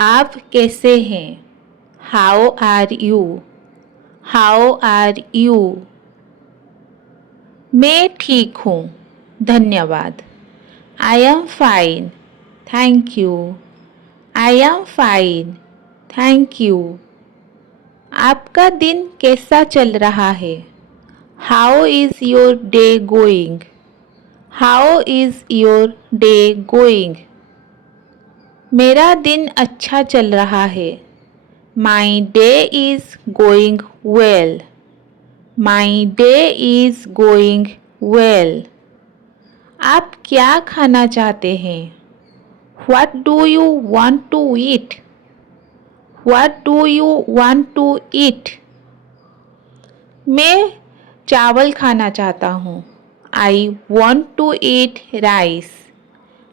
आप कैसे हैं? How are you? How are you? मैं ठीक हूँ, धन्यवाद। I am fine, thank you. I am fine, thank you. आपका दिन कैसा चल रहा है? How is your day going? How is your day going? मेरा दिन अच्छा चल रहा है। My day is going well. My day is going well. आप क्या खाना चाहते हैं? What do you want to eat? What do you want to eat? मैं चावल खाना चाहता हूँ। I want to eat rice.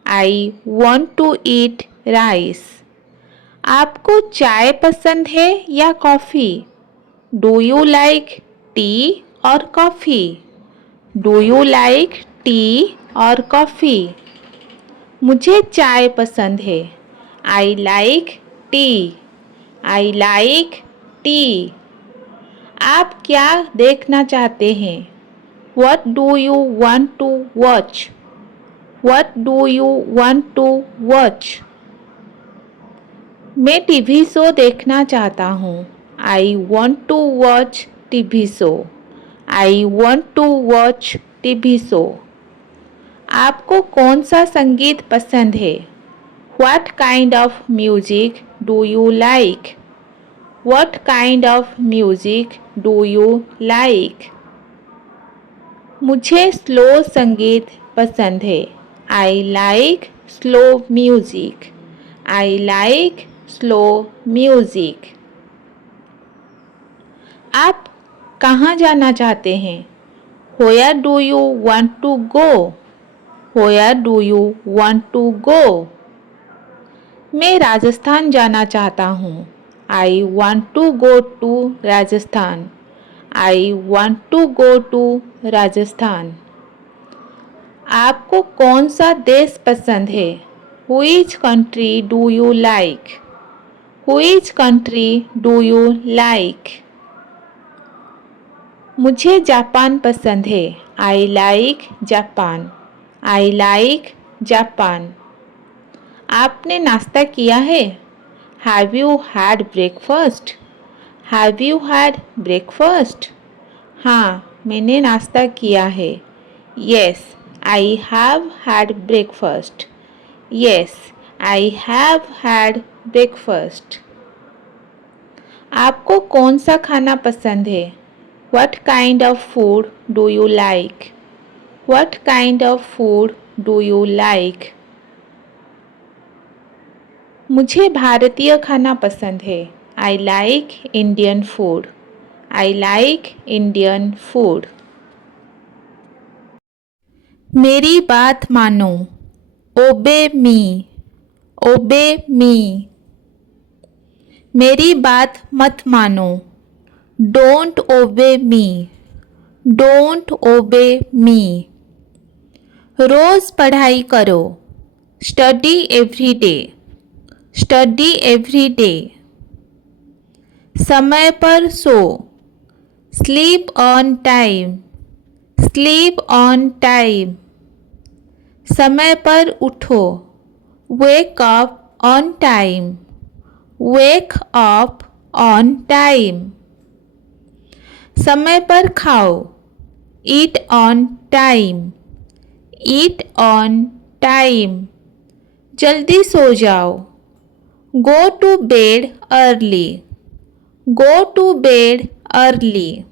I want to eat rice. आपको चाय पसंद है या coffee? Do you like tea or coffee? Do you like tea or coffee? मुझे चाय पसंद है। I like tea. I like tea. आप क्या देखना चाहते हैं? What do you want to watch? What do you want to watch? मैं टीवी शो देखना चाहता हूँ। I want to watch TV show. I want to watch TV show. आपको कौन सा संगीत पसंद है? What kind of music do you like? What kind of music do you like? मुझे स्लो संगीत पसंद है। I like slow music. I like slow music. आप कहाँ जाना चाहते हैं? Where do you want to go? Where do you want to go? मैं राजस्थान जाना चाहता हूँ। I want to go to Rajasthan. I want to go to Rajasthan. आपको कौन सा देश पसंद है? Which country do you like? Which country do you like? मुझे जापान पसंद है। I like Japan. I like Japan. आपने नाश्ता किया है? Have you had breakfast? Have you had breakfast? हाँ, मैंने नाश्ता किया है। Yes, I have had breakfast. Yes, I have had breakfast. आपको कौन सा खाना पसंद है? What kind of food do you like? What kind of food do you like? मुझे भारतीय खाना पसंद है। I like Indian food. I like Indian food. मेरी बात मानो। Obey me. Obey me. मेरी बात मत मानो। Don't obey me. Don't obey me. रोज़ पढ़ाई करो। Study every day. Study every day. समय पर सो। Sleep on time. Sleep on time. समय पर उठो। Wake up on time. Wake up on time. समय पर खाओ। Eat on time. Eat on time. जल्दी सो जाओ। Go to bed early. Go to bed early.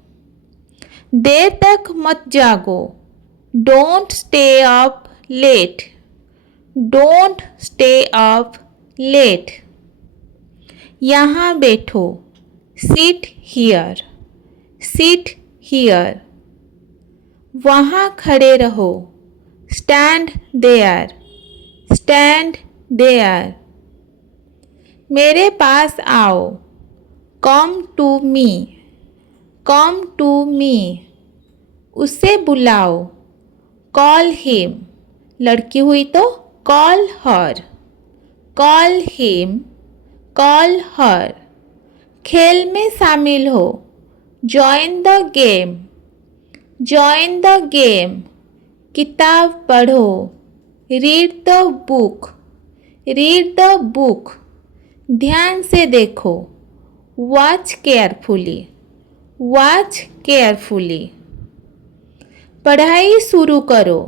देर तक मत जागो। Don't stay up late. Don't stay up late. यहाँ बैठो। Sit here. Sit here. वहाँ खड़े रहो। Stand there. Stand there. मेरे पास आओ। Come to me. Come to me. उसे बुलाओ। Call him. लड़की हुई तो call her. Call him. Call her. खेल में शामिल हो, join the game. Join the game, किताब पढ़ो, read the book. Read the book, ध्यान से देखो, वॉच केयरफुली। वॉच केयरफुली, पढ़ाई शुरू करो,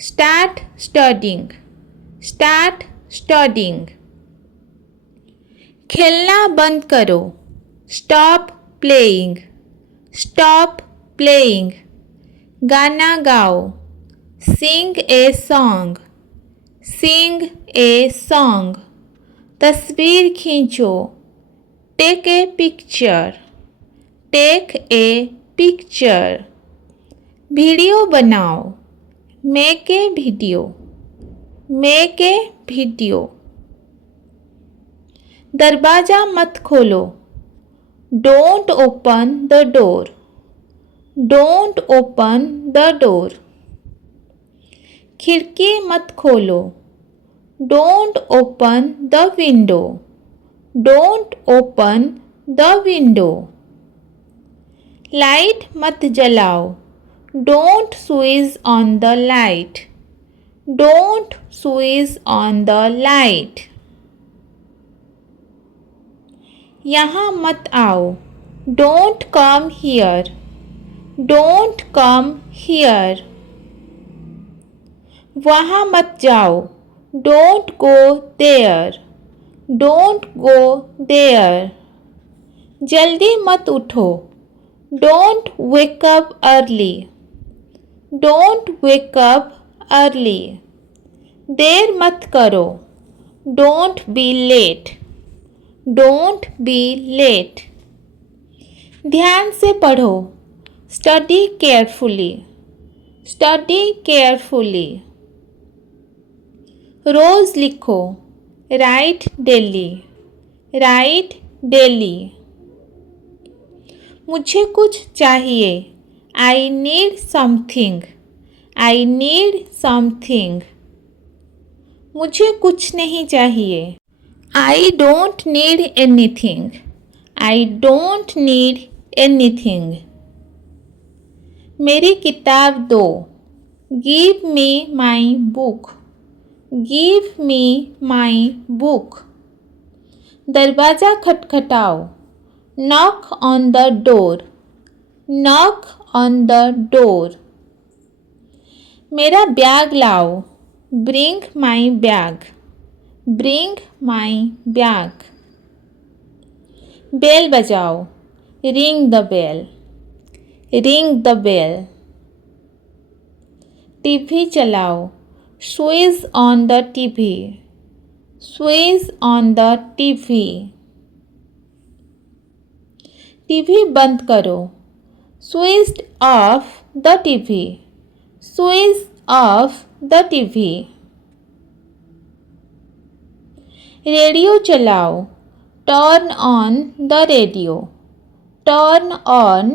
स्टार्ट स्टडिंग। स्टार्ट स्टडिंग, खेलना बंद करो, स्टॉप प्लेइंग। स्टॉप प्लेइंग, गाना गाओ, सिंग a song. Singh A song, तस्वीर खींचो, take a picture. Take a picture, video बनाओ, make a video. Make a video, दरवाज़ा मत खोलो, don't open the door. Don't open the door, खिड़की मत खोलो, don't open the window. Don't open the window, light मत जलाओ, don't switch on the light. Don't switch on the light, यहाँ मत आओ, don't come here. Don't come here, वहाँ मत जाओ, don't go there. Don't go there, जल्दी मत उठो, don't wake up early. Don't wake up early, देर मत करो, don't be late. Don't be late, ध्यान से पढ़ो, स्टडी केयरफुली। स्टडी केयरफुली, रोज लिखो, राइट डेली। राइट डेली, मुझे कुछ चाहिए, I need something. I need something, मुझे कुछ नहीं चाहिए, I don't need anything. I don't need anything, मेरी किताब दो, give me my book. Give me my book, दरवाज़ा खटखटाओ, knock on the door. Knock on the door, मेरा बैग लाओ, bring my bag. Bring my bag, bell बजाओ, ring the bell. Ring the bell, TV चलाओ, switch on the TV. Switch on the TV, TV बंद करो, switch off the TV. Switch off the TV, radio चलाओ, turn on the radio. Turn on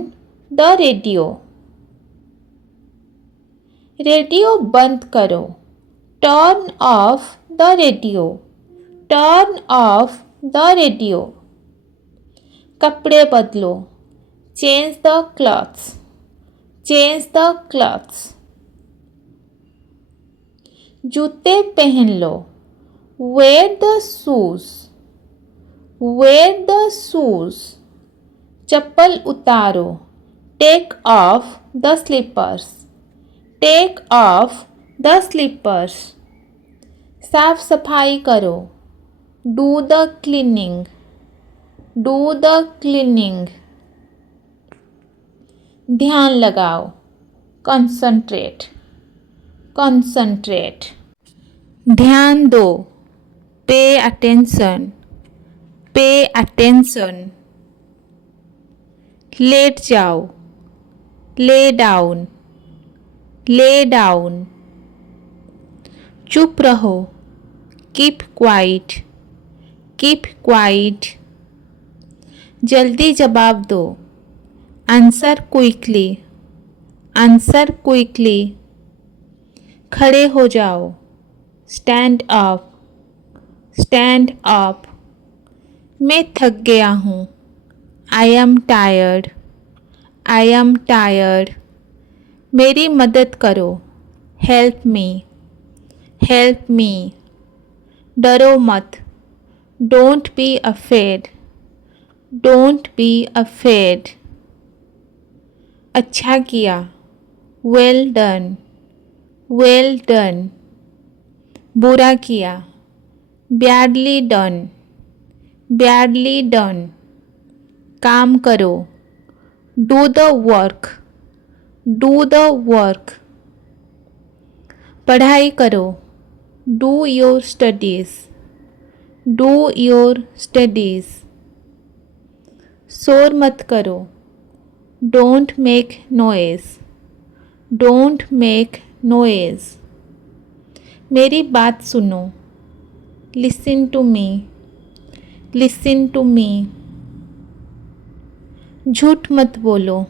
the radio, radio बंद करो, turn off the radio. Turn off the radio, कपड़े बदलो, change the clothes. Change the clothes, जूते पहन लो, wear the shoes. Wear the shoes, चप्पल उतारो, take off the slippers. Take off the slippers, साफ सफाई करो, do the cleaning. Do the cleaning, ध्यान लगाओ, कंसंट्रेट। कंसंट्रेट, ध्यान दो, pay attention. Pay attention, late जाओ, ले डाउन। ले डाउन, चुप रहो, कीप क्वाइट। कीप क्वाइट, जल्दी जवाब दो, आंसर क्विकली। आंसर क्विकली, खड़े हो जाओ, स्टैंड अप। स्टैंड अप, मैं थक गया हूँ। I am tired. I am tired. मेरी मदद करो। Help me. Help me. डरो मत। Don't be afraid. Don't be afraid. अच्छा किया। Well done. Well done. बुरा किया। Badly done. Badly done. काम करो। Do the work. Do the work. पढ़ाई करो। Do your studies. Do your studies. शोर मत करो। Don't make noise. Don't make noise. मेरी बात सुनो। Listen to me. Listen to मी। झूठ मत बोलो।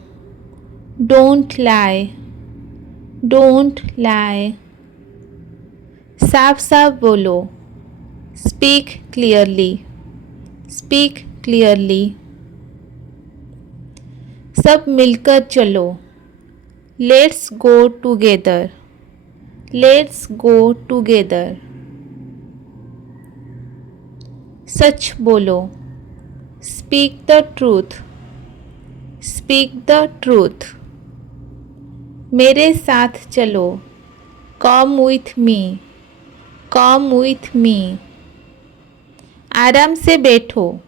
Don't lie. Don't lie. साफ साफ बोलो। Speak clearly. Speak clearly. सब मिलकर चलो। Let's go together. Let's go together. सच बोलो। Speak the truth. Speak the truth. मेरे साथ चलो। Come with me. Come with me. आराम से बैठो।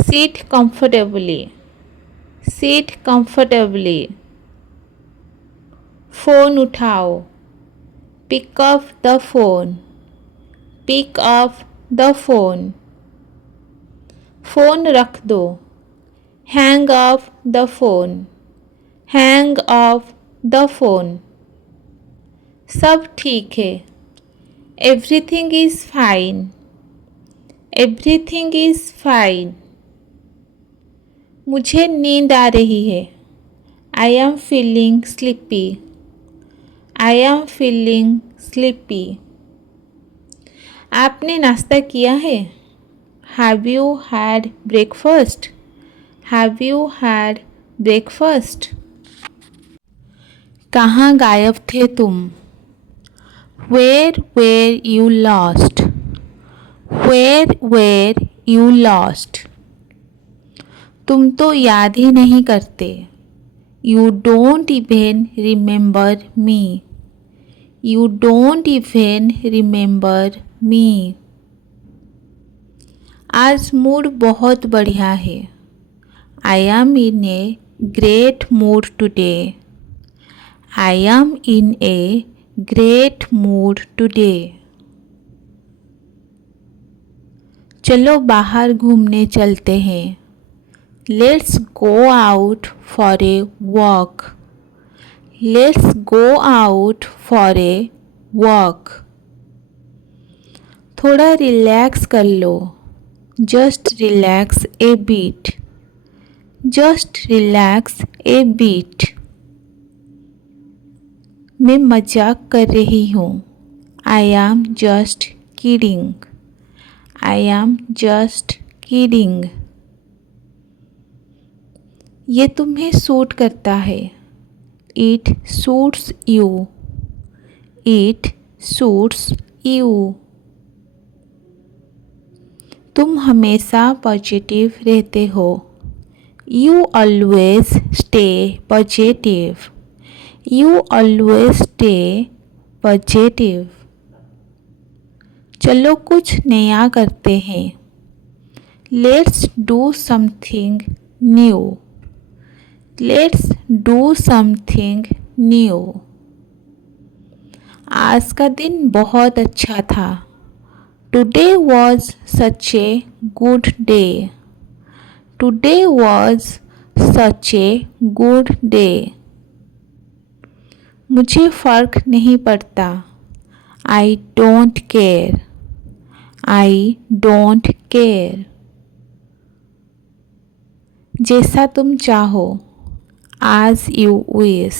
Seat comfortably. Seat comfortably. Phone उठाओ। Pick up the phone. Pick up the phone. Phone रख दो। Hang up the phone. Hang up the phone. सब ठीक है। Everything is fine. Everything is fine. मुझे नींद आ रही है। I am feeling sleepy. I am feeling sleepy. आपने नाश्ता किया है? Have you had breakfast? Have you had breakfast? कहाँ गायब थे तुम? Where were you lost? Where were you lost? तुम तो याद ही नहीं करते। You don't even remember me. You don't even remember me. आज मूड बहुत बढ़िया है। I am in a great mood today. I am in a great mood today. चलो बाहर घूमने चलते हैं। Let's go out for a walk. Let's go out for a walk. थोड़ा रिलैक्स कर लो। जस्ट रिलैक्स ए बीट। जस्ट रिलैक्स ए beat. मैं मजाक कर रही हूँ। I am just kidding. I am just kidding. ये तुम्हें सूट करता है। It suits you. It suits you. तुम हमेशा पॉजिटिव रहते हो। You always stay positive. You always stay positive. चलो कुछ नया करते हैं। Let's do something new. Let's do something new. आज का दिन बहुत अच्छा था। Today was such a good day. Today was such a good day. मुझे फ़र्क नहीं पड़ता। I don't care. I don't care. जैसा तुम चाहो। As you wish.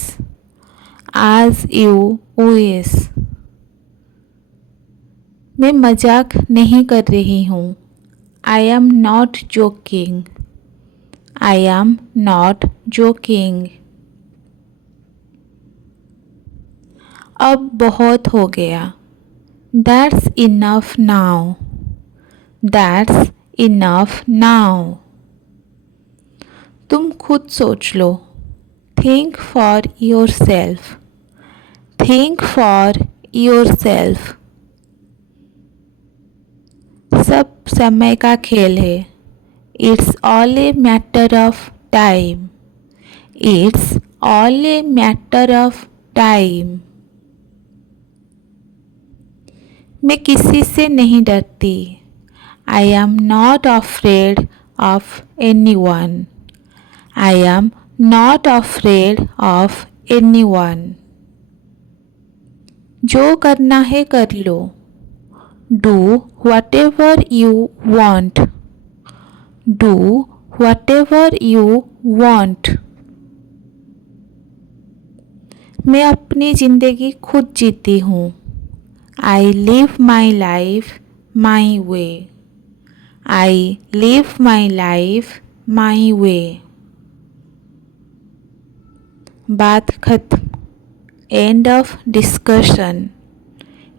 As you wish. मैं मजाक नहीं कर रही हूँ। I am not joking. I am not joking. अब बहुत हो गया. That's enough now. That's enough now. तुम खुद सोच लो. Think for yourself. Think for yourself. सब समय का खेल है. It's all a matter of time. It's all a matter of time. मैं किसी से नहीं डरती. I am not afraid of anyone. I am not afraid of anyone. जो करना है कर लो. Do whatever you want. Do whatever you want. मैं अपनी ज़िंदगी खुद जीती हूँ. I live my life my way. I live my life my way. बात खत्म. End of discussion.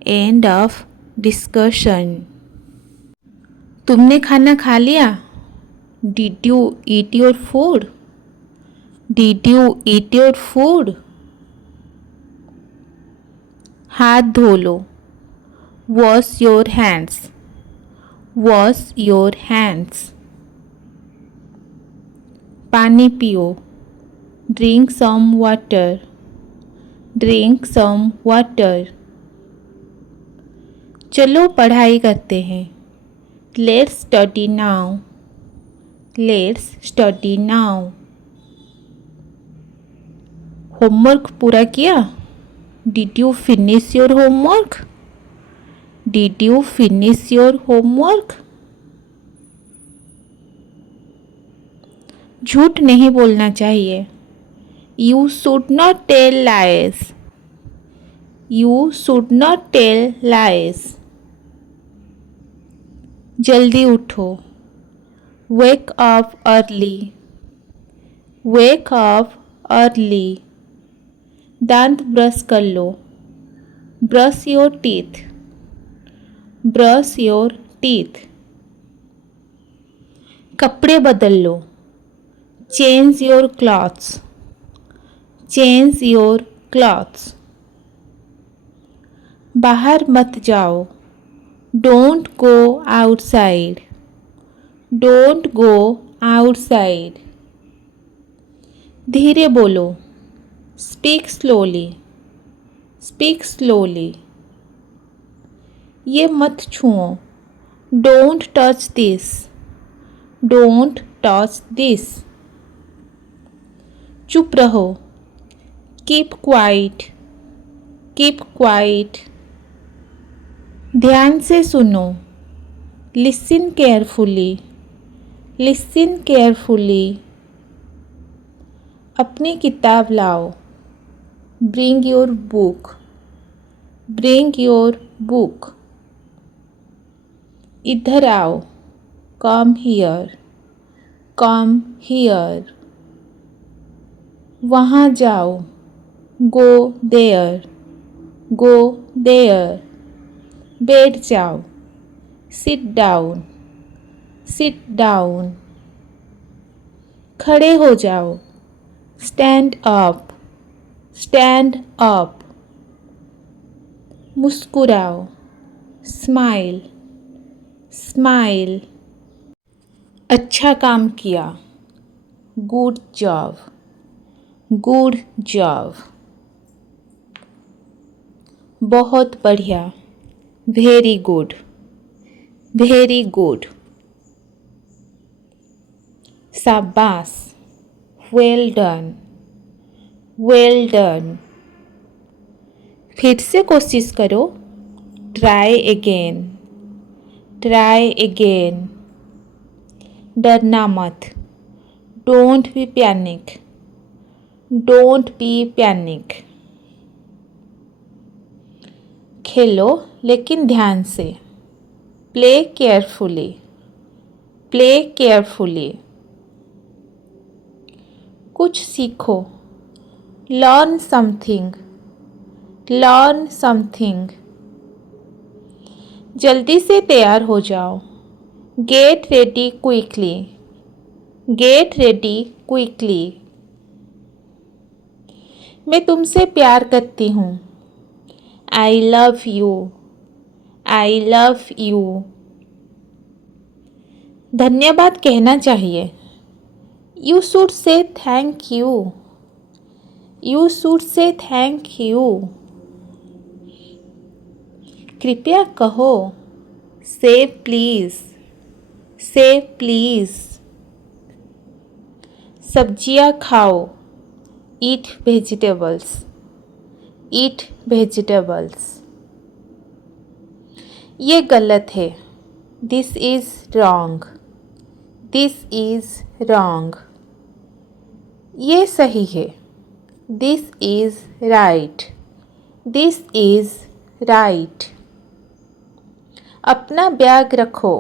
End of discussion. तुमने खाना खा लिया? Did you eat your food? Did you eat your food? हाथ धो लो. Wash your hands. Wash your hands. पानी पियो. Drink some water. Drink some water. चलो पढ़ाई करते हैं. Let's study now. Let's study now. Homework पूरा किया? Did you finish your homework? Did you finish your homework? झूठ नहीं बोलना चाहिए. You should not tell lies. You should not tell lies. जल्दी उठो. Wake up early. Wake up early. दांत brush कर लो. Brush your teeth. Brush your teeth. कपड़े बदल लो. Change your clothes. Change your clothes. बाहर मत जाओ. Don't go outside. Don't go outside. धीरे बोलो. Speak slowly. Speak slowly. ये मत छुओ. Don't touch this. Don't touch this. चुप रहो. Keep quiet. Keep quiet. ध्यान से सुनो. Listen carefully. Listen carefully. अपनी किताब लाओ. Bring your book. Bring your book. इधर आओ. Come here. Come here. वहाँ जाओ. Go there. Go there. बैठ जाओ. Sit down. Sit down. खड़े हो जाओ. Stand up. Stand up. मुस्कुराओ. Smile. Smile. अच्छा काम किया. Good job. Good job. बहुत बढ़िया. Very good. Very good. शाबाश. Well done. Well done. फिर से कोशिश करो. Try again. Try again. डरना मत. Don't be panic. Don't be panic. खेलो लेकिन ध्यान से. Play carefully. Play carefully. कुछ सीखो, लर्न समथिंग, लर्न समथिंग। जल्दी से तैयार हो जाओ, get ready quickly, get ready quickly. मैं तुमसे प्यार करती हूँ, I love you, I love you. धन्यवाद कहना चाहिए, you should say thank you, you should say thank you. कृपया कहो, से प्लीज़, से प्लीज़। सब्जियां खाओ, ईट वेजिटेबल्स, ईट वेजिटेबल्स। ये गलत है, this is wrong, this is wrong. ये सही है, this is right, this is right. अपना बैग रखो,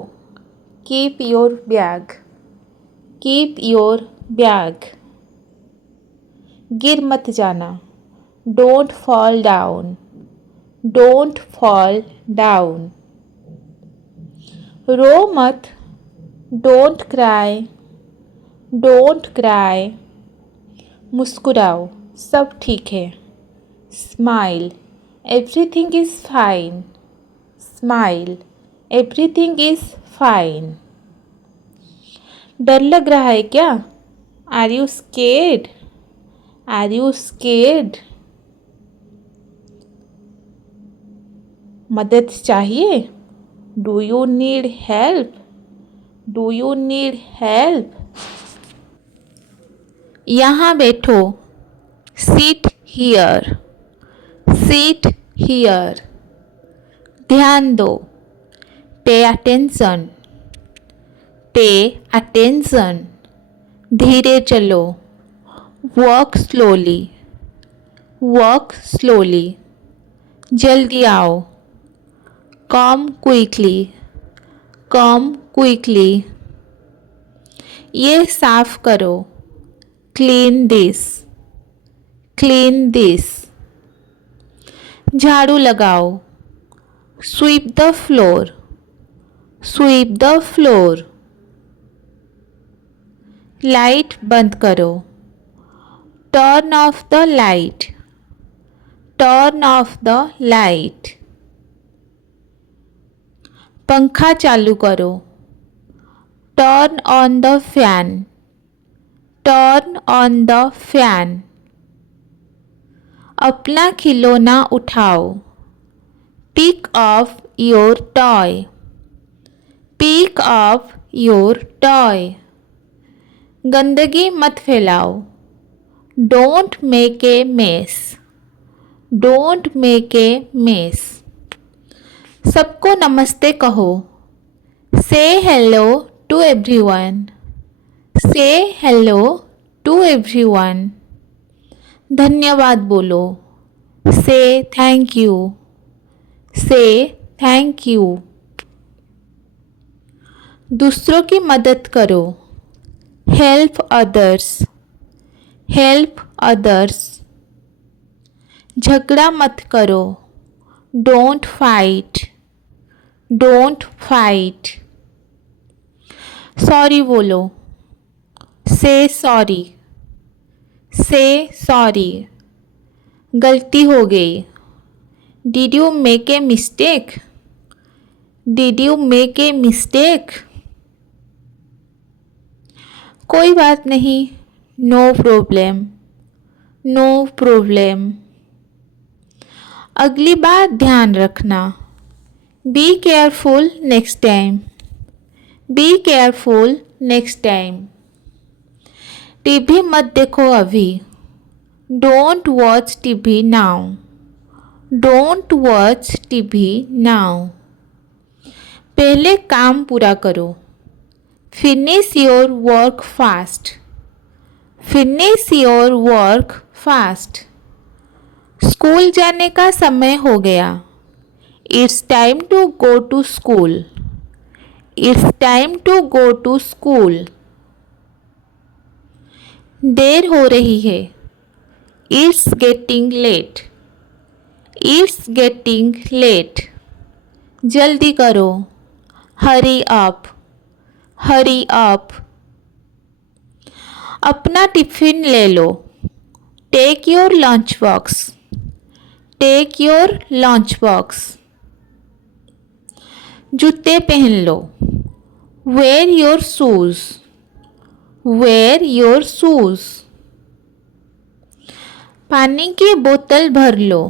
keep your bag, keep your bag. गिर मत जाना, don't fall down, don't fall down. रो मत, डोंट क्राई, डोंट क्राई। मुस्कुराओ, सब ठीक है, smile, everything is fine, smile, everything is fine. डर लग रहा है क्या? Are you scared? Are you scared? मदद चाहिए? Do you need help? Do you need help? यहाँ बैठो, सीट हियर, सीट हियर। ध्यान दो, पे अटेंशन, पे अटेंशन। धीरे चलो, वॉक स्लोली, वॉक स्लोली। जल्दी आओ, कम क्विकली, कम क्विकली। ये साफ करो, क्लीन दिस, क्लीन दिस। झाड़ू लगाओ, sweep the floor, sweep the floor. Light बंद करो, turn off the light, turn off the light. पंखा चालू करो, turn on the fan, turn on the fan. अपना खिलौना उठाओ, pick up your toy, pick up your toy. गंदगी मत फैलाओ, don't make a mess, don't make a mess. सबको नमस्ते कहो, say hello to everyone, say hello to everyone. धन्यवाद बोलो, से थैंक यू, से थैंक यू। दूसरों की मदद करो, हेल्प अदर्स, हेल्प अदर्स। झगड़ा मत करो, don't fight, don't fight. Sorry बोलो, से सॉरी, से सॉरी। गलती हो गई, did you make a mistake, did you make a mistake. कोई बात नहीं, नो प्रॉब्लम, नो प्रॉब्लम। अगली बार ध्यान रखना, be careful next time, be careful next time. TV मत देखो अभी, don't watch TV now, don't watch TV now. पहले काम पूरा करो, finish your work fast, finish your work fast. School जाने का समय हो गया, it's time to go to school, it's time to go to school. देर हो रही है। It's getting late. It's getting late. जल्दी करो। Hurry up. Hurry up. अपना टिफिन ले लो। Take your lunch box. Take your lunch box. जूते पहन लो। Wear your shoes. Wear your shoes. पानी की बोतल भर लो।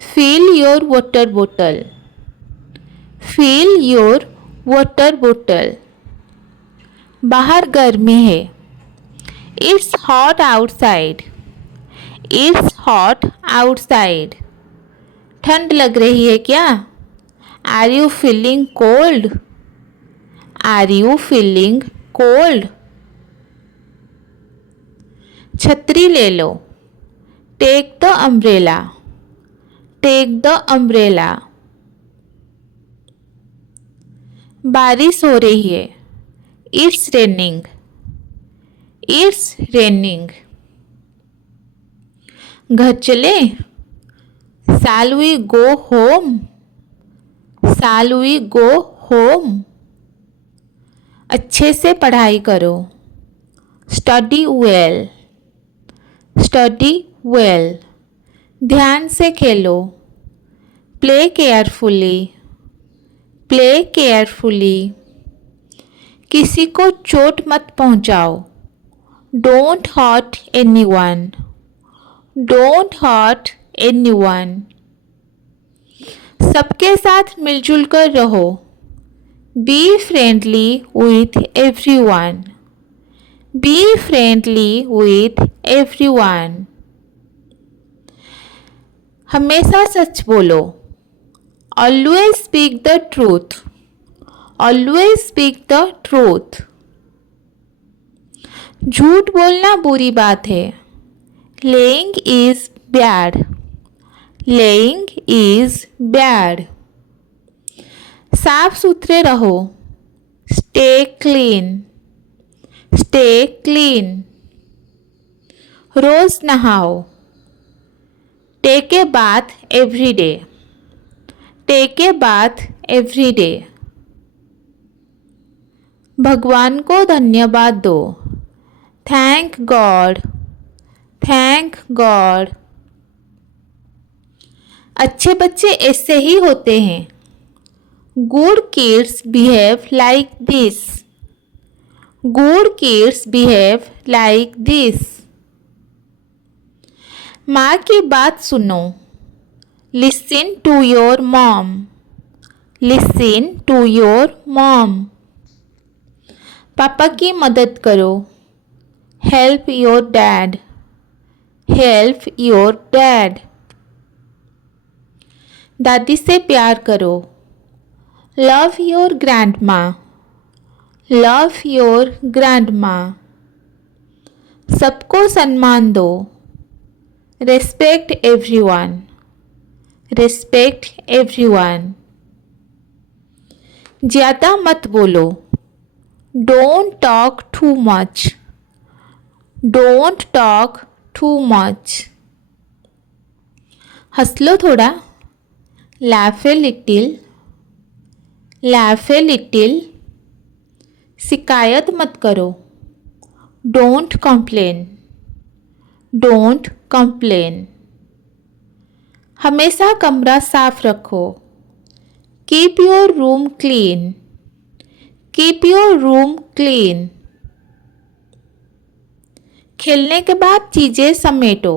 Fill your water bottle. Fill your water bottle. बाहर गर्मी है। It's hot outside. It's hot outside. ठंड लग रही है क्या? Are you feeling cold? Are you feeling cold? छतरी ले लो। Take the umbrella. Take the umbrella. बारिश हो रही है। It's raining. It's raining. घर चले? Shall we go home? Shall we go home? अच्छे से पढ़ाई करो। Study well. Study well. ध्यान से खेलो। Play carefully. Play carefully. किसी को चोट मत पहुंचाओ। Don't hurt anyone. Don't hurt anyone. सबके साथ मिलजुल कर रहो। Be friendly with everyone. Be friendly with everyone. हमेशा सच बोलो। Always speak the truth. Always speak the truth. झूठ बोलना बुरी बात है। Lying is bad. Lying is bad. साफ सुथरे रहो। Stay clean. Stay clean. रोज नहाओ। Take a bath every day. Take a bath every day. भगवान को धन्यवाद दो। Thank God. Thank God. अच्छे बच्चे ऐसे ही होते हैं। Good kids behave like this. Good kids behave like this. माँ की बात सुनो। Listen to your mom. Listen to your mom. पापा की मदद करो। Help your dad. Help your dad. दादी से प्यार करो। Love your grandma. Love your grandma. सबको सम्मान दो। Respect everyone. Respect everyone. ज़्यादा मत बोलो। Don't talk too much. Don't talk too much. हंस लो थोड़ा। Laugh a little. Laugh a little. शिकायत मत करो। Don't complain. Don't complain. हमेशा कमरा साफ रखो। Keep your room clean. Keep your room clean. खेलने के बाद चीज़ें समेटो।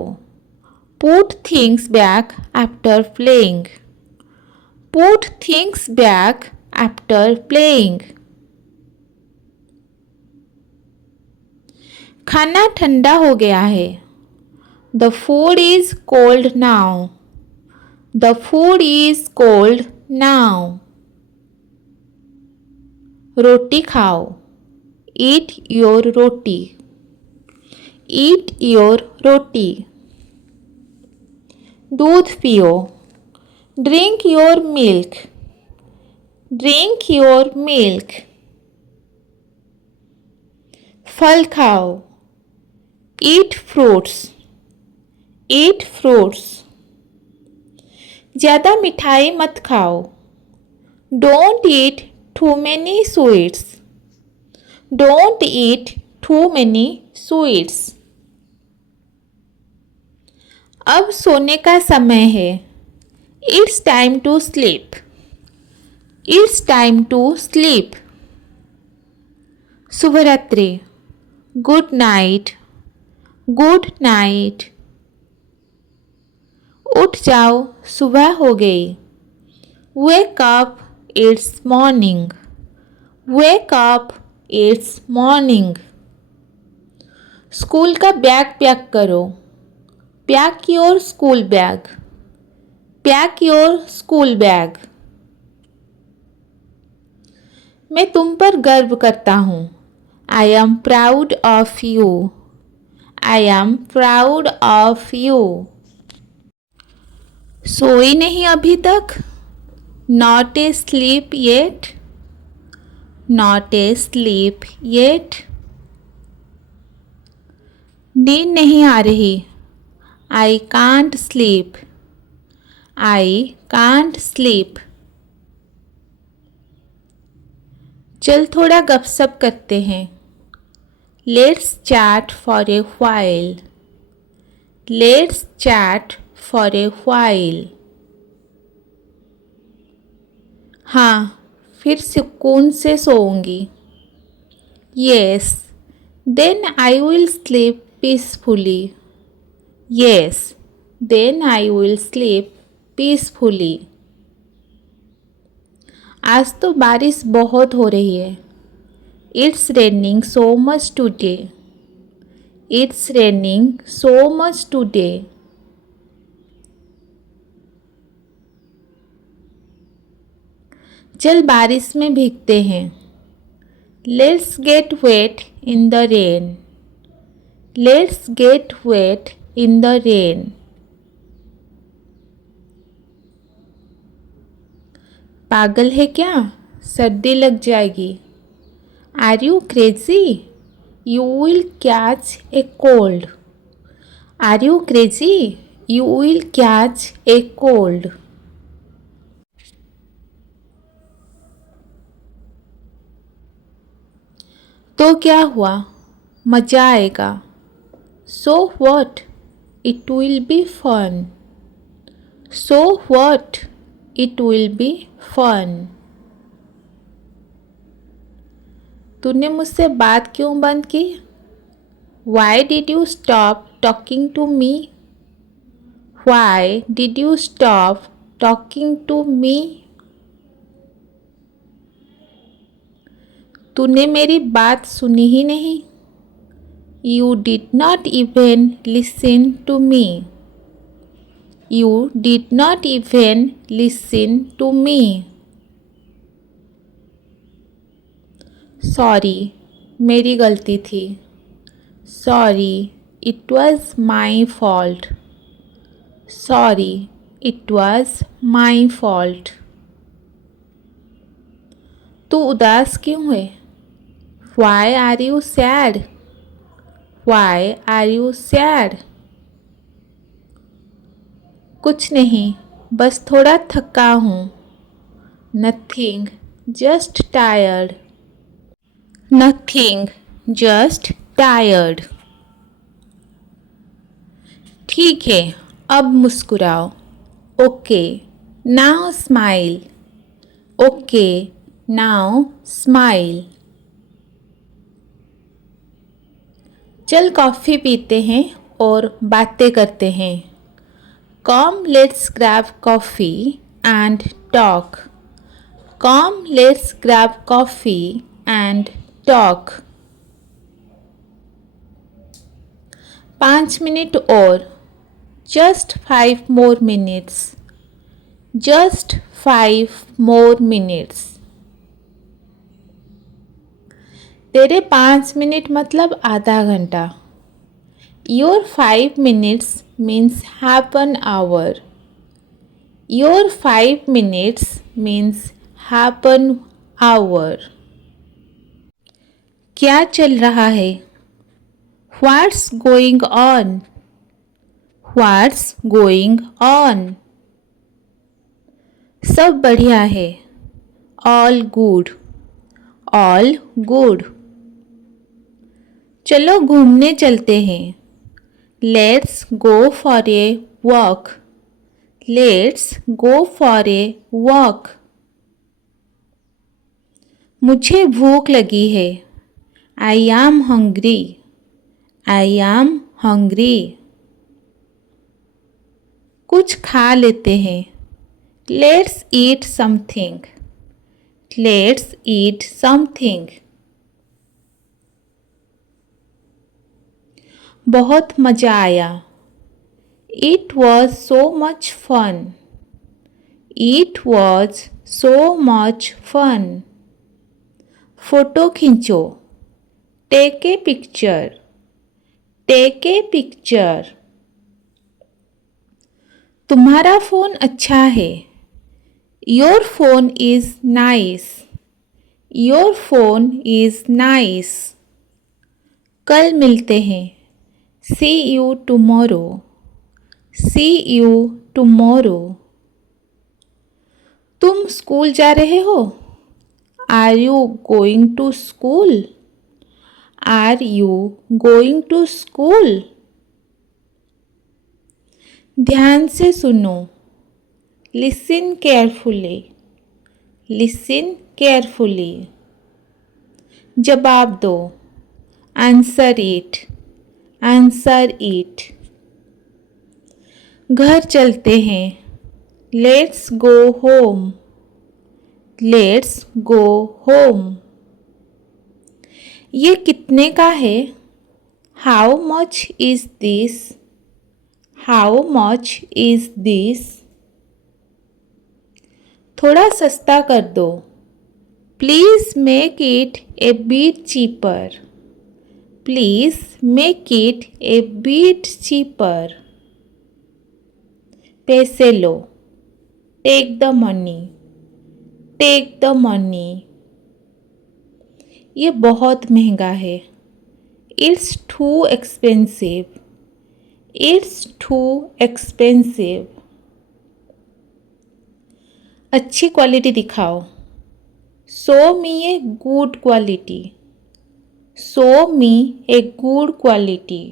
Put things back after playing. Put things back after playing. खाना ठंडा हो गया है। The food is cold now. The food is cold now. रोटी खाओ। Eat your roti. Eat your roti. दूध पियो। Drink your milk. Drink your milk. फल खाओ। Eat fruits. Eat fruits. ज़्यादा मिठाई मत खाओ। Don't eat too many sweets. Don't eat too many sweets. अब सोने का समय है। It's time to sleep. It's time to sleep. शुभ रात्रि। Good night. Good night. उठ जाओ, सुबह हो गई। Wake up, it's morning. Wake up, it's morning. School का बैग पैक करो। Pack your school bag. Pack your school bag. मैं तुम पर गर्व करता हूँ। I am proud of you. I am proud of you. सोई नहीं अभी तक? Not asleep yet. Not asleep yet. नींद नहीं आ रही। I can't sleep. I can't sleep. चल थोड़ा गपशप करते हैं। Let's chat for a while. Let's chat for a while. हाँ, फिर सुकून से सोऊंगी। Yes, then I will sleep peacefully. Yes, then I will sleep peacefully. आज तो बारिश बहुत हो रही है। It's raining so much today. It's raining so much today. चल बारिश में भीगते हैं। Let's get wet in the rain. Let's get wet in the rain. पागल है क्या? सर्दी लग जाएगी। Are you crazy? You will catch a cold. Are you crazy? You will catch a cold. तो क्या हुआ? मज़ा आएगा। So what? It will be fun. So what? It will be fun. तूने मुझसे बात क्यों बंद की? Why did you stop talking to me? Why did you stop talking to me? तूने मेरी बात सुनी ही नहीं। You did not even listen to me. You did not even listen to me. Sorry, मेरी गलती थी। Sorry, it was my fault. Sorry, it was my fault. तू उदास क्यों है? Why are you sad? Why are you sad? कुछ नहीं, बस थोड़ा थका हूँ। Nothing, just tired. Nothing, just tired. ठीक है, अब मुस्कुराओ। Okay, now smile. Okay, now smile. चल कॉफ़ी पीते हैं और बातें करते हैं। Come, let's grab coffee and talk. Come, let's grab coffee and talk. 5 minute और। Just 5 more minutes. Just 5 more minutes. तेरे 5 मिनट मतलब आधा घंटा। Your 5 minutes means half an hour. Your 5 minutes means happen hour. क्या चल रहा है? What's going on? What's going on? सब बढ़िया है. All good. All good. चलो घूमने चलते हैं. Let's go for a walk. Let's go for a walk. मुझे भूख लगी है. I am hungry. I am hungry. कुछ खा लेते हैं. Let's eat something. Let's eat something. बहुत मज़ा आया. It was so much fun. It was so much fun. Photo खींचो. Take a picture. Take a picture. तुम्हारा फ़ोन अच्छा है. Your phone is nice. Your phone is nice. कल मिलते हैं. See you tomorrow. See you tomorrow. तुम school जा रहे हो? Are you going to school? Are you going to school? ध्यान से सुनो. Listen carefully. Listen carefully. जवाब दो. Answer it. Answer it. घर चलते हैं. Let's go home. Let's go home. ये कितने का है? How much is this? How much is this? थोड़ा सस्ता कर दो. Please make it a bit cheaper. Please make it a bit cheaper. पैसे लो. Take the money. Take the money. ये बहुत महंगा है. It's too expensive. It's too expensive. अच्छी क्वालिटी दिखाओ. Show me a good quality. Show me a good quality.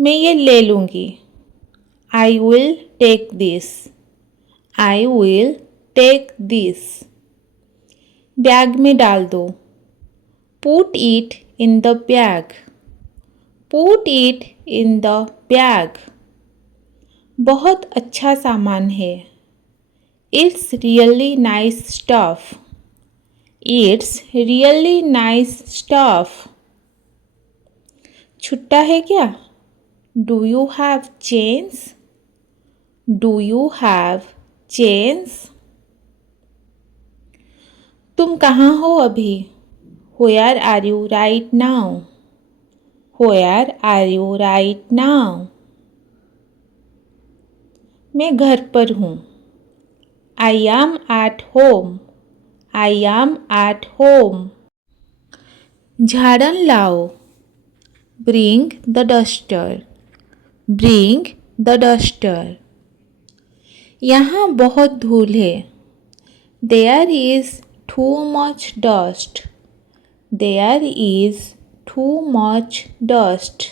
मैं ये ले लूँगी. I will take this. I will take this. Bag में डाल दो. Put it in the bag. Put it in the bag. बहुत अच्छा सामान है. It's really nice stuff. It's really nice stuff. छुट्टा है क्या? Do you have chains? Do you have chains? तुम कहाँ हो अभी? Where are you right now? Where are you right now? मैं घर पर हूँ. I am at home. I am at home. झाड़न लाओ. Bring the duster. Bring the duster. यहाँ बहुत धूल है. There is too much dust. There is too much dust.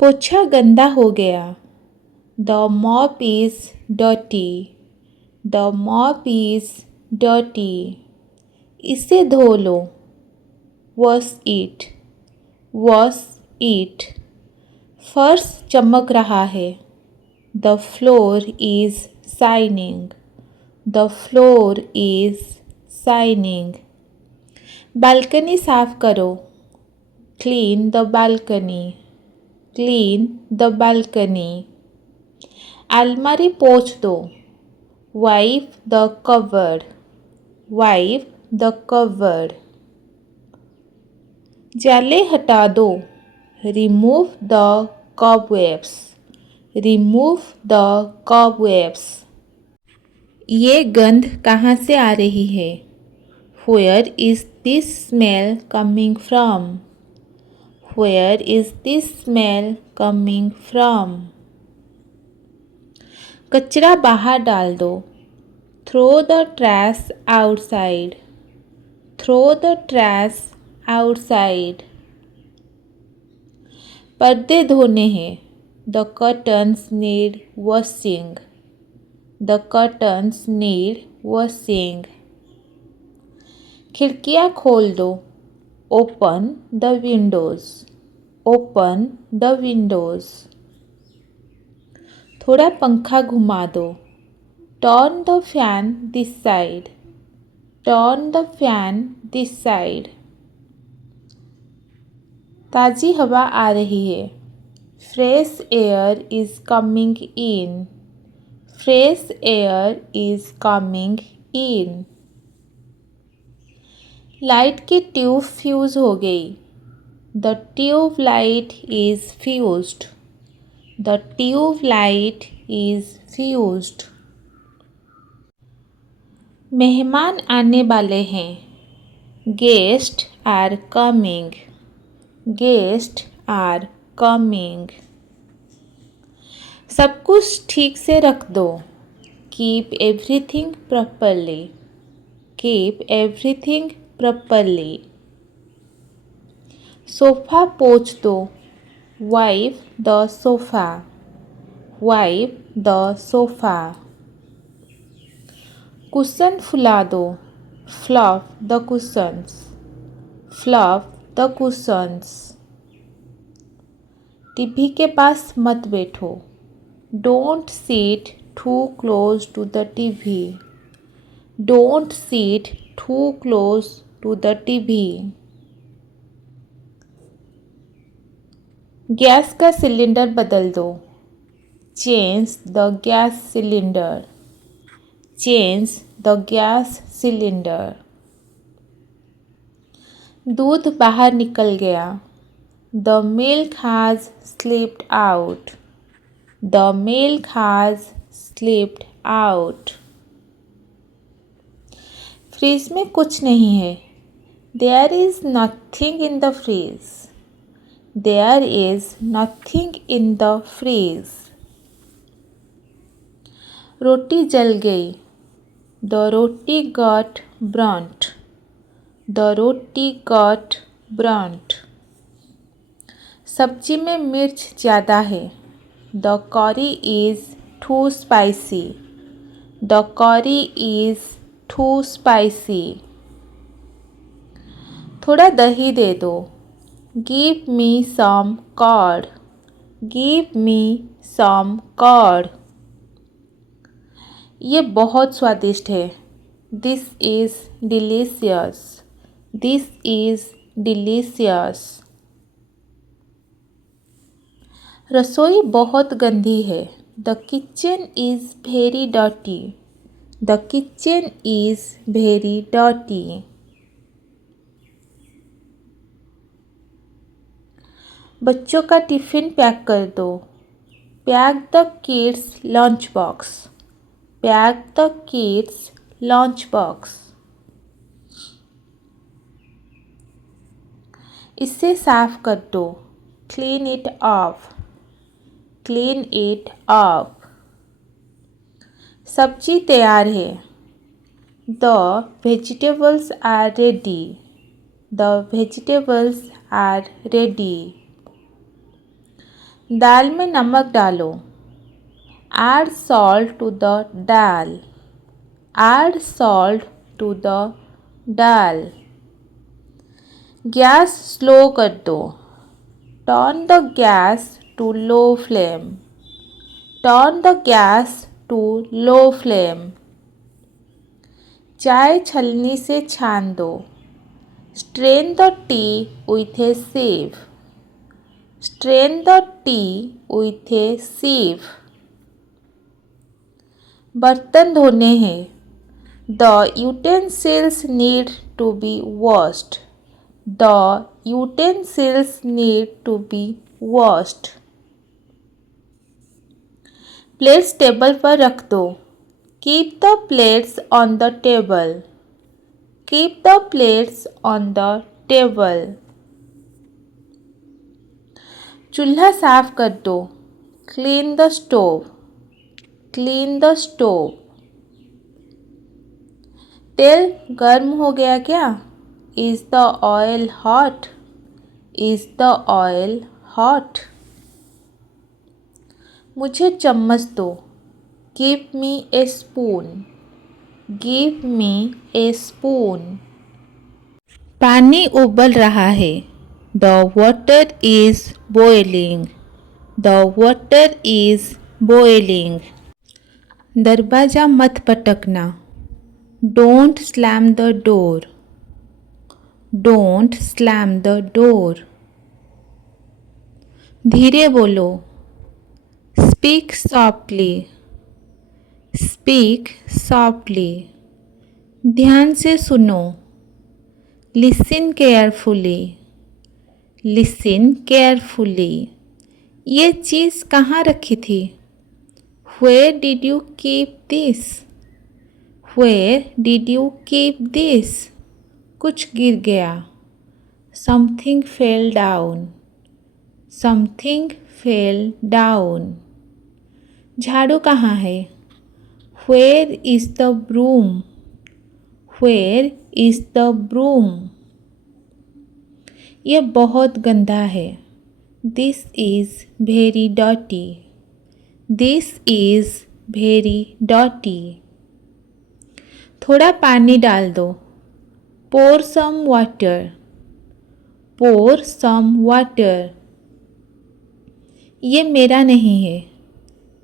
पोछा गंदा हो गया. The mop is dirty. The mop is dirty. इसे धो लो. Wash it. Wash it. फर्श चमक रहा है. The floor is shining. The floor is shining. Balcony साफ करो. Clean the balcony. Clean the balcony. अलमारी पोंछ दो. Wipe the cupboard. Wipe the cupboard. जाले हटा दो. Remove the cobwebs. Remove the cobwebs. ये गंध कहाँ से आ रही है? Where is this smell coming from? Where is this smell coming from? कचरा बाहर डाल दो। Throw the trash outside. Throw the trash outside. पर्दे धोने हैं। The curtains need washing. The curtains need washing. खिड़कियाँ खोल दो। Open the windows. Open the windows. थोड़ा पंखा घुमा दो। Turn the fan this side. Turn the fan this side. ताज़ी हवा आ रही है। Fresh air is coming in. Fresh air is coming in. Light की ट्यूब फ्यूज़ हो गई। The tube light is fused. The tube light is fused. मेहमान आने वाले हैं। Guest are coming. Guest are coming. सब कुछ ठीक से रख दो। Keep everything properly. Keep everything properly. Sofa पोंछ दो। Wipe the sofa. Wipe the sofa. Cushion फुला दो। Fluff the cushions. Fluff the cushions. TV के पास मत बैठो। Don't seat too close to the TV. Don't seat too close to the TV. Gas का cylinder बदल दो। Change the gas cylinder. Change the gas cylinder. दूध बाहर निकल गया। The milk has slipped out. The milk has slipped out. Fridge में कुछ नहीं है। There is nothing in the fridge. There is nothing in the fridge. रोटी जल गई। The roti got burnt। The roti got burnt। सब्जी में मिर्च ज़्यादा है। The curry is too spicy. The curry is too spicy. थोड़ा दही दे दो। Give me some curd. Give me some curd. ये बहुत स्वादिष्ट है। This is delicious. This is delicious. रसोई बहुत गंदी है। The kitchen is very dirty. The kitchen is very dirty. बच्चों का टिफ़िन पैक कर दो। Pack the kids lunch box. Pack the kids lunch box. इसे साफ कर दो। Clean it off. Clean it off. सब्जी तैयार है। The vegetables are ready. The vegetables are ready. दाल में नमक डालो। Add salt to the dal. Add salt to the dal. Gas slow कर दो। Turn the gas to low flame. Turn the gas to low flame. चाय छलनी से छान दो। Strain the tea with a sieve. Strain the tea with a sieve. बर्तन धोने हैं। The utensils need to be washed. The utensils need to be washed. Plates table पर रख दो. Keep the plates on the table. Keep the plates on the table. चूल्हा साफ कर दो. Clean the stove. Clean the stove. तेल गर्म हो गया क्या? Is the oil hot? Is the oil hot? मुझे चम्मच दो. गिव मी ए स्पून. गिव मी ए स्पून. पानी उबल रहा है. The water is boiling. The water is boiling. दरवाज़ा मत पटकना. Don't slam the door. Don't slam the door. धीरे बोलो. Speak softly. Speak softly. ध्यान से सुनो. Listen carefully. Listen carefully. ये चीज़ कहाँ रखी थी? Where did you keep this? Where did you keep this? कुछ गिर गया. Something fell down. Something fell down. झाड़ू कहाँ है? Where is the broom? Where is the broom? ये बहुत गंदा है. This is very dirty. This is very dirty. थोड़ा पानी डाल दो. Pour some water. Pour some water. ये मेरा नहीं है.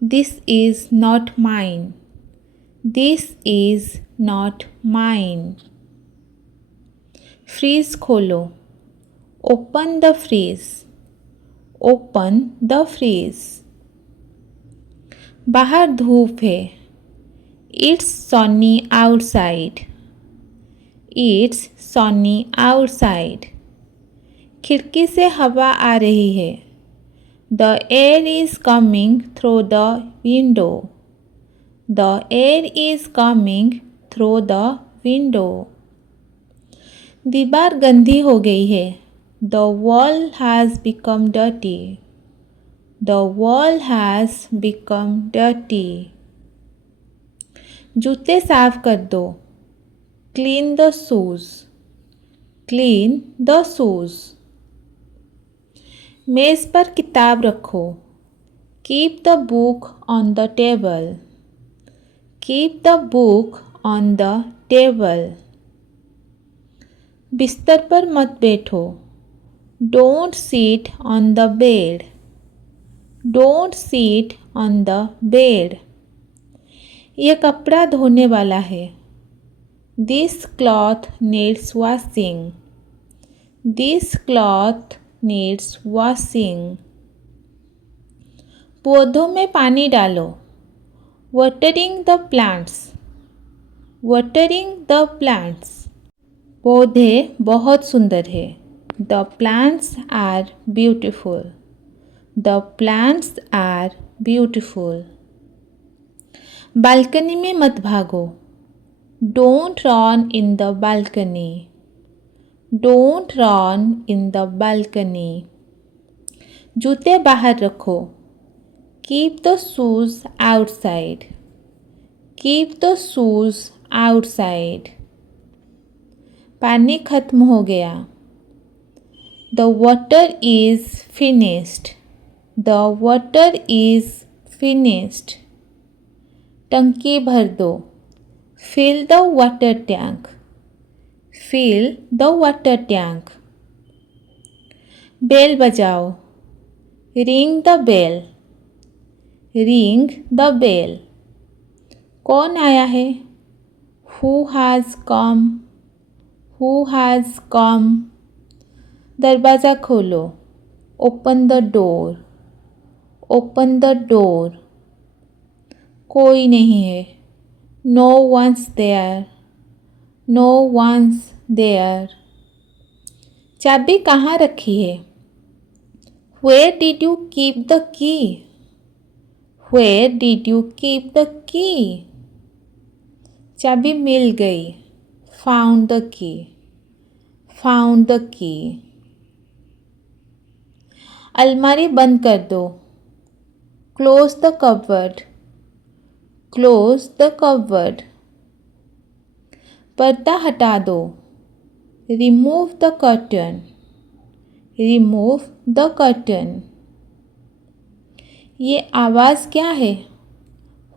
This is not mine. This is not mine. Fridge खोलो. Open the freeze. Open the freeze. बाहर धूप है. It's sunny outside. It's sunny outside. खिड़की से हवा आ रही है. The air is coming through the window. The air is coming through the window. दीवार गंदी हो गई है. The wall has become dirty. The wall has become dirty. जूते साफ कर दो. Clean the shoes. Clean the shoes. मेज़ पर किताब रखो. Keep the book on the table. Keep the book on the table. बिस्तर पर मत बैठो. Don't sit on the bed. Don't sit on the bed. यह कपड़ा धोने वाला है. This cloth needs washing. This cloth needs washing. पौधों में पानी डालो. Watering the plants. Watering the plants. पौधे बहुत सुंदर है. The plants are beautiful. The plants are beautiful. Balcony में मत भागो. Don't run in the balcony. Don't run in the balcony. जूते बाहर रखो. Keep the shoes outside. Keep the shoes outside. पानी खत्म हो गया. The water is finished. The water is finished. टंकी भर दो. Fill the water tank. Fill the water tank. Bell बजाओ. Ring the bell. Ring the bell. कौन आया है? Who has come? Who has come? दरवाज़ा खोलो. Open the door. Open the door. कोई नहीं है. No one's there. No one's there. चाबी कहाँ रखी है? Where did you keep the key? Where did you keep the key? चाबी मिल गई. Found the key. Found the key. अलमारी बंद कर दो. Close the cupboard. Close the cupboard. पर्दा हटा दो. Remove the curtain. Remove the curtain. ये आवाज़ क्या है?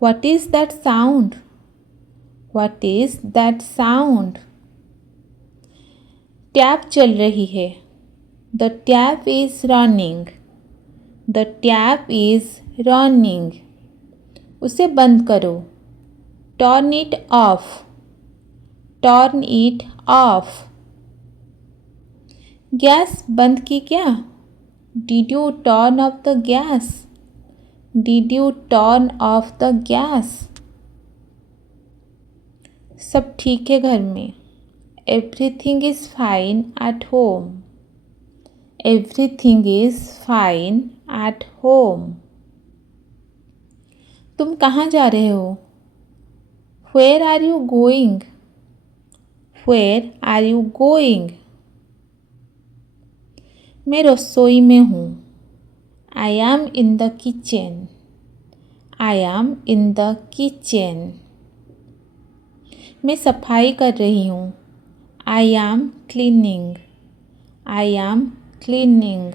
What is that sound? What is that sound? Tap चल रही है. The tap is running. The tap is running. उसे बंद करो. Turn it off. Turn it off. Gas बंद की क्या? Did you turn off the gas? Did you turn off the gas? सब ठीक है घर में. Everything is fine at home. Everything is fine at home. तुम कहाँ जा रहे हो? Where are you going? Where are you going? मैं रसोई में हूँ. I am in the kitchen. I am in the kitchen. मैं सफाई कर रही हूँ. I am cleaning. I am cleaning.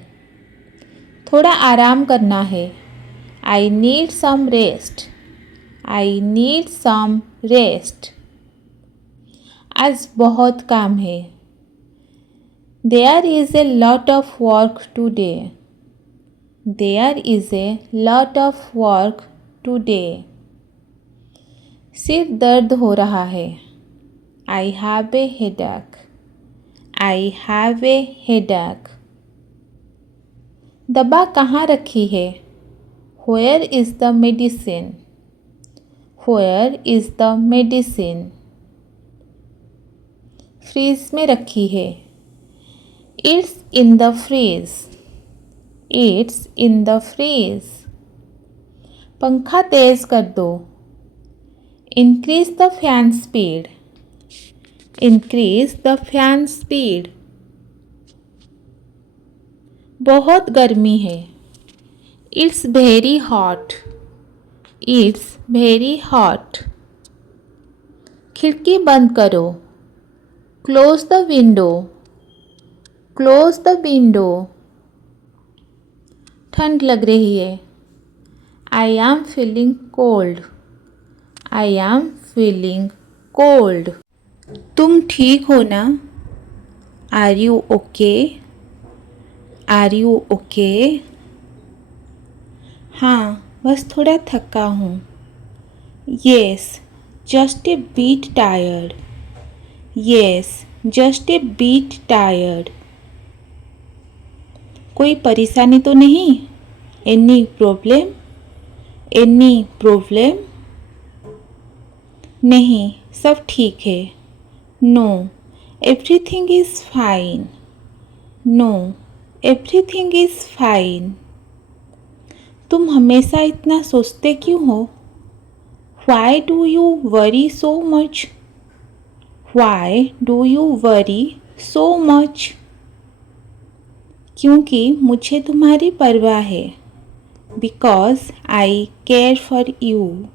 थोड़ा आराम करना है. I need some rest. I need some rest. आज बहुत काम है. There is a lot of work today. There is a lot of work today. सिर दर्द हो रहा है. I have a headache. I have a headache. दवा कहाँ रखी है? Where is the medicine? Where is the medicine? Fridge में रखी है. It's in the freeze. It's in the freeze. पंखा तेज कर दो. Increase the fan speed. Increase the fan speed. बहुत गर्मी है. It's very hot. It's very hot. खिड़की बंद करो. Close the window. Close the window. ठंड लग रही है. I am feeling cold. I am feeling cold. तुम ठीक हो ना? Are you okay? Are you okay? हाँ, बस थोड़ा थका हूँ. Yes, just a bit tired. Yes, just a bit tired. कोई परेशानी तो नहीं? Any problem? Any problem? नहीं, सब ठीक है. No, everything is fine. No, everything is fine. तुम हमेशा इतना सोचते क्यों हो? Why do you worry so much? Why do you worry so much? क्योंकि मुझे तुम्हारी परवाह है. Because I care for you.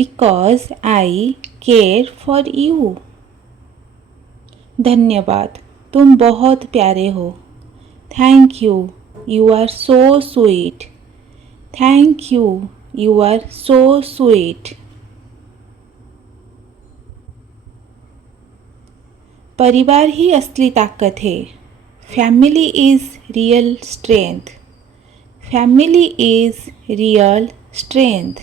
Because I care for you. धन्यवाद, तुम बहुत प्यारे हो. Thank you. You are so sweet. Thank you. You are so sweet. परिवार ही असली ताकत है. Family is real strength. Family is real strength.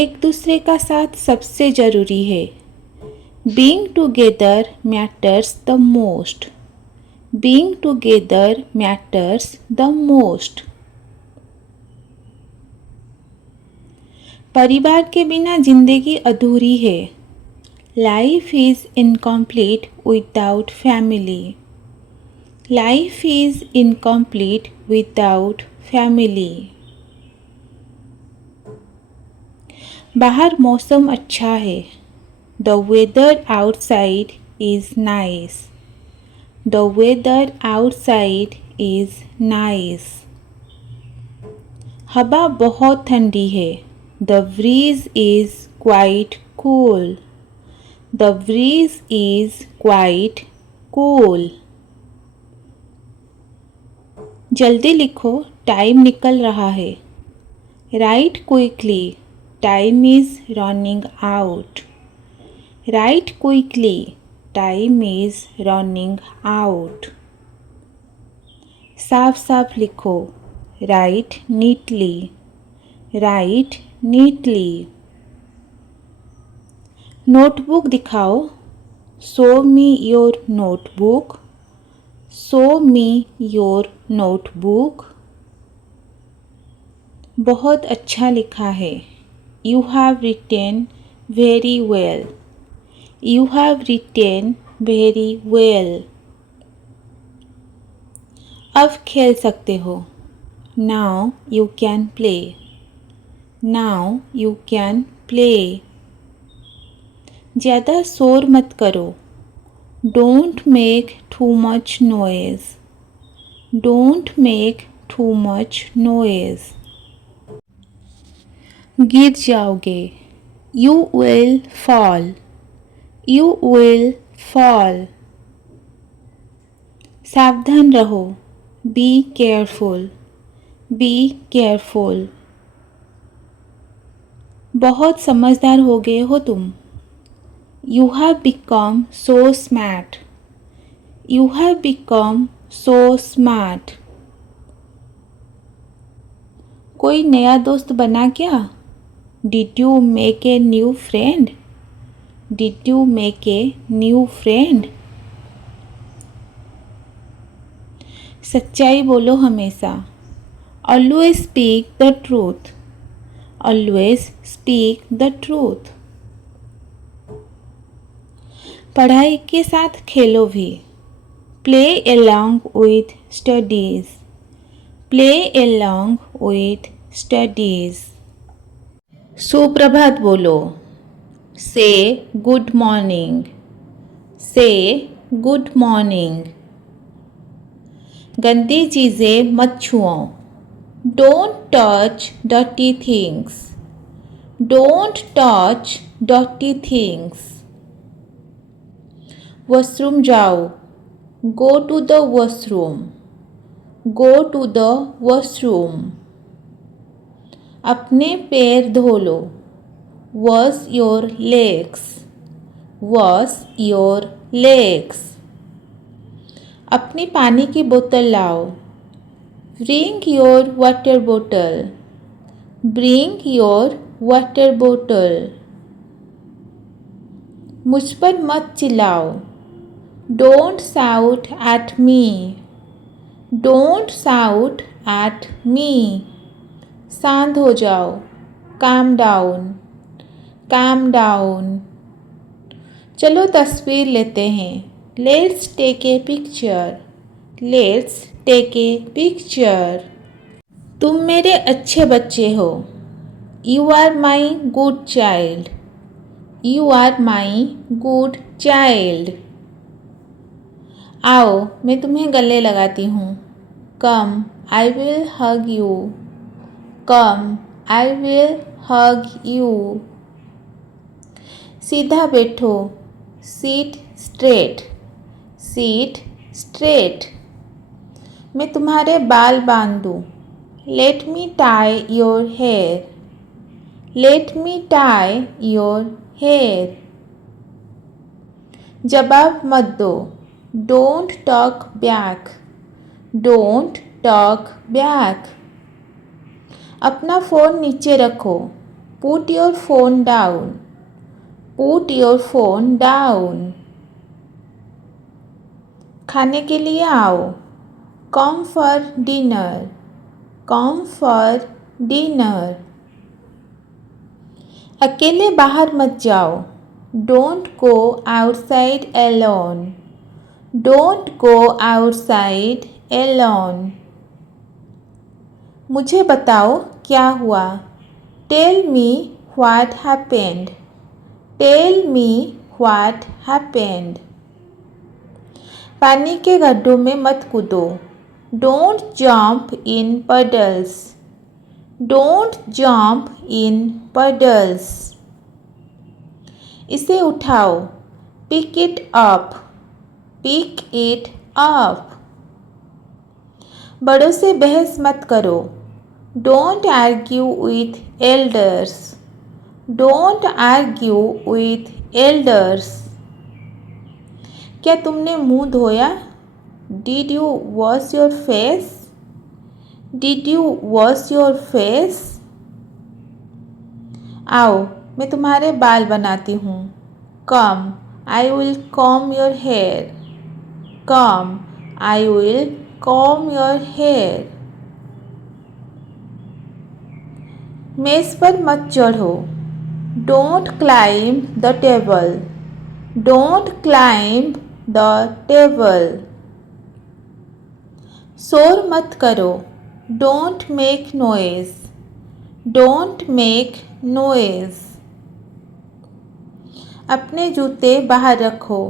एक दूसरे का साथ सबसे ज़रूरी है. Being together matters the most. Being together matters the most. परिवार के बिना जिंदगी अधूरी है. Life is incomplete without family. Life is incomplete without family. बाहर मौसम अच्छा है. The weather outside is nice. The weather outside is nice. हवा बहुत ठंडी है. The breeze is quite cool. The breeze is quite cool. जल्दी लिखो, टाइम निकल रहा है. Write quickly, time is running out. Write quickly, time is running out. साफ साफ लिखो. Write neatly. Write neatly. Notebook दिखाओ. Show me your notebook. Show me your notebook. बहुत अच्छा लिखा है. You have written very well. You have written very well. अब खेल सकते हो. Now you can play. Now you can play. ज़्यादा शोर मत करो. Don't make too much noise. Don't make too much noise. गिर जाओगे. You will fall. You will fall. सावधान रहो. Be careful. Be careful. बहुत समझदार हो गए हो तुम. You have become so smart. You have become so smart. कोई नया दोस्त बना क्या? Did you make a new friend? Did you make a new friend? सच्चाई बोलो हमेशा. Always speak the truth. Always speak the truth. पढ़ाई के साथ खेलो भी. Play along with studies. Play along with studies. सुप्रभात बोलो. Say good morning. Say good morning. गंदी चीज़ें मत छुओ. Don't touch dirty things. Don't touch dirty things. Washroom जाओ. Go to the washroom. Go to the washroom. अपने पैर धो लो. Wash your legs. Wash your legs. अपनी पानी की बोतल लाओ. Bring your water bottle. Bring your water bottle. मुझ पर मत चिल्लाओ. Don't shout at me. Don't shout at me. शांत हो जाओ. Calm down. Calm down. चलो तस्वीर लेते हैं. Let's take a picture. Let's take a picture. तुम मेरे अच्छे बच्चे हो. You are my good child. You are my good child. आओ मैं तुम्हें गले लगाती हूँ. Come, I will hug you. Come, I will hug you. सीधा बैठो. Sit straight. Sit straight. मैं तुम्हारे बाल बांध दूँ. Let me tie your hair. Let me tie your hair. जवाब मत दो. Don't talk back. Don't talk back. अपना फ़ोन नीचे रखो. Put your phone down. Put your phone down. खाने के लिए आओ. Come for dinner. Come for dinner. अकेले बाहर मत जाओ. Don't go outside alone. Don't go outside alone. मुझे बताओ क्या हुआ। Tell me what happened. Tell me what happened. पानी के गड्ढों में मत कूदो। Don't jump in puddles। Don't jump in puddles। इसे उठाओ। Pick it up. Pick it up. बड़ों से बहस मत करो। Don't argue with elders. Don't argue with elders. क्या तुमने मुंह धोया? Did you wash your face? Did you wash your face? आओ मैं तुम्हारे बाल बनाती हूँ। Come I will comb your hair. Come I will comb your hair. मेज पर मत चढ़ो। Don't climb the table. Don't climb the table. शोर मत करो। Don't make noise. Don't make noise. अपने जूते बाहर रखो।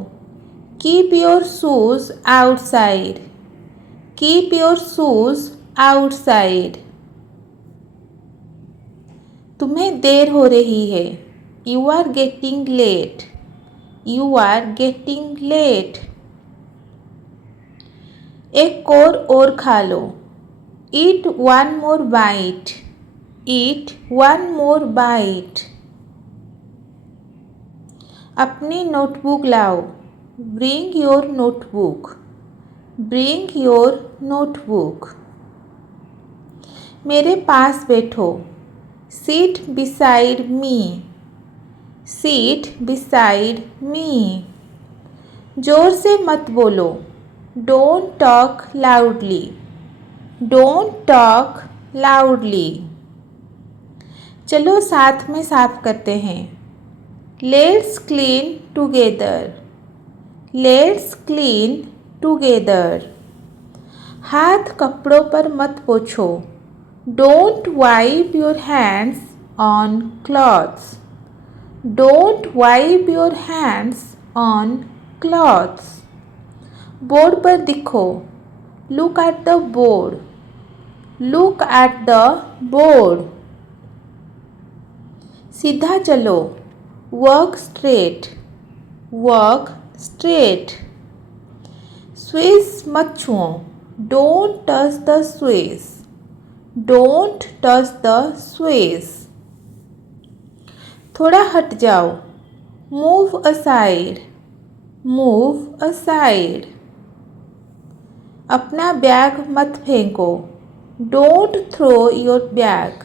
Keep your shoes outside. Keep your shoes outside. तुम्हें देर हो रही है। You are getting late. You are getting late. एक कोर और खा लो। Eat one more bite. Eat one more bite. अपनी नोटबुक लाओ। Bring your notebook. Bring your notebook. मेरे पास बैठो। Sit beside me. Sit beside me. जोर से मत बोलो। Don't talk loudly. Don't talk loudly. चलो साथ में साफ करते हैं। Let's clean together. Let's clean together. हाथ कपड़ों पर मत पोछो। Don't wipe your hands on clothes. Don't wipe your hands on clothes. Board पर दिखो। Look at the board. Look at the board. सीधा चलो। Walk straight. Work straight. Switch मत छुओ। Don't touch the switch. Don't touch the switch. थोड़ा हट जाओ। Move aside. Move aside. अपना बैग मत फेंको। Don't throw your bag.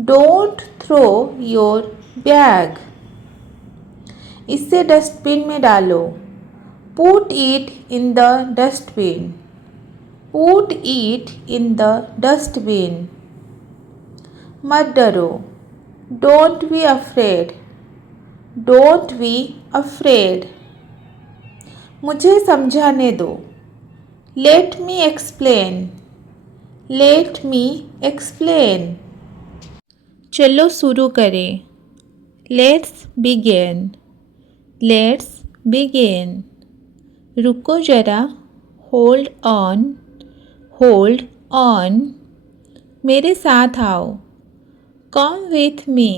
Don't throw your bag. इसे डस्टबिन में डालो। Put it in the dustbin. Put it in the dustbin. मत डरो। Don't be afraid. Don't be afraid. मुझे समझाने दो। Let me explain. Let me explain. चलो शुरू करें। Let's begin. Let's begin. रुको जरा। Hold on. Hold on. मेरे साथ आओ। Come with me.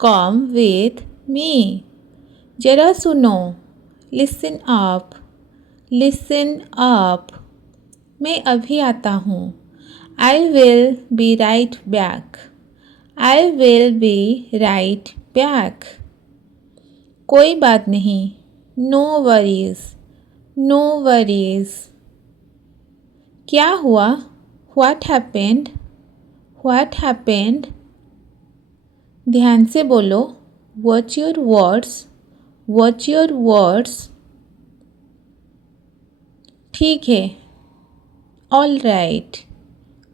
Come with me. जरा सुनो। Listen up. Listen up. मैं अभी आता हूँ। I will be right back. I will be right back. कोई बात नहीं। No worries. No worries. क्या हुआ? What happened? What happened? ध्यान से बोलो। Watch your words. Watch your words. ठीक है। All right.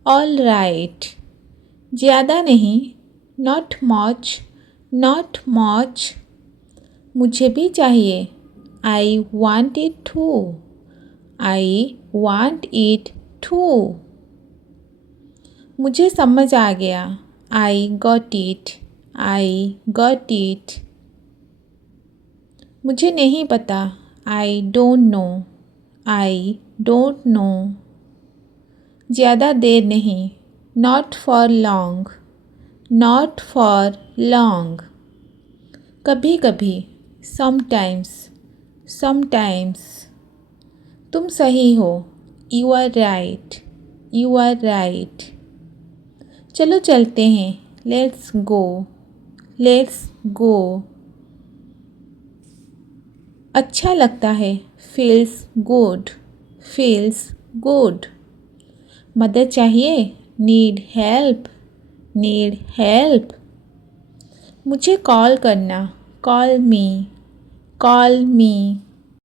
All right. ज़्यादा नहीं। Not much. Not much. मुझे भी चाहिए। I want it too. I want it too. मुझे समझ आ गया। I got it. I got it. मुझे नहीं पता। I don't know. I don't know. ज़्यादा देर नहीं। Not for long. Not for long. कभी कभी। समटाइम्स। समटाइम्स। तुम सही हो। You are right. You are right. चलो चलते हैं। Let's go. Let's go. अच्छा लगता है। Feels good. Feels good. मदद चाहिए। Need help. Need help. मुझे कॉल करना। कॉल मी। कॉल मी।